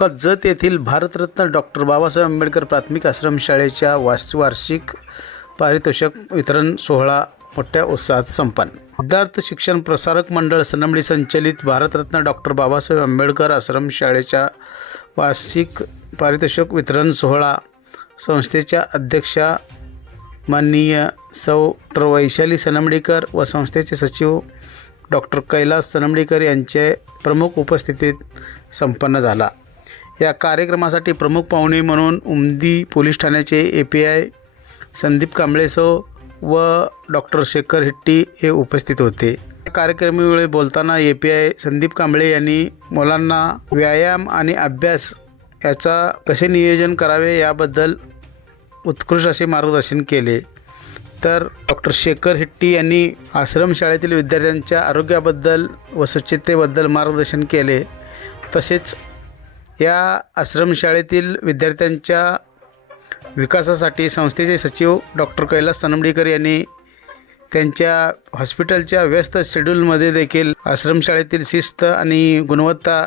तालुका जत येथील भारतरत्न डॉक्टर बाबासाहेब आंबेडकर प्राथमिक आश्रमशाळेच्या वार्ष वार्षिक पारितोषिक वितरण सोहळा मोठ्या उत्साहात संपन्न. सिद्धार्थ शिक्षण प्रसारक मंडळ सनमडी संचलित भारतरत्न डॉक्टर बाबासाहेब आंबेडकर आश्रमशाळेच्या वार्षिक पारितोषिक वितरण सोहळा संस्थेच्या अध्यक्षा माननीय सौ डॉक्टर वैशाली सनमडीकर व संस्थेचे सचिव डॉक्टर कैलास सनमडीकर यांचे प्रमुख उपस्थितीत संपन्न झाला. या कार्यक्रमासाठी प्रमुख पाहुणे म्हणून उमदी पोलीस ठाण्याचे ए पी आय संदीप कांबळेसो व डॉक्टर शेखर हिट्टी हे उपस्थित होते. या कार्यक्रमावेळी बोलताना A P I Sandeep Kamble यांनी मुलांना व्यायाम आणि अभ्यास याचा कसे नियोजन करावे याबद्दल उत्कृष्ट असे मार्गदर्शन केले. तर डॉक्टर शेखर हिट्टी यांनी आश्रमशाळेतील विद्यार्थ्यांच्या आरोग्याबद्दल व स्वच्छतेबद्दल मार्गदर्शन केले. तसेच या आश्रमशाळेतील विद्यार्थ्यांच्या विकासासाठी संस्थेचे सचिव डॉक्टर कैलास सनमडीकर यांनी त्यांच्या हॉस्पिटलच्या व्यस्त शेड्यूलमध्ये देखील आश्रमशाळेतील शिस्त आणि गुणवत्ता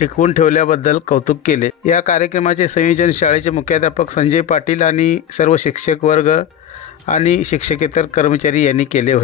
टिकवून ठेवल्याबद्दल कौतुक केले. या कार्यक्रमाचे संयोजन शाळेचे मुख्याध्यापक संजय पाटील आणि सर्व शिक्षक वर्ग आणि शिक्षकेतर कर्मचारी यांनी केले होते.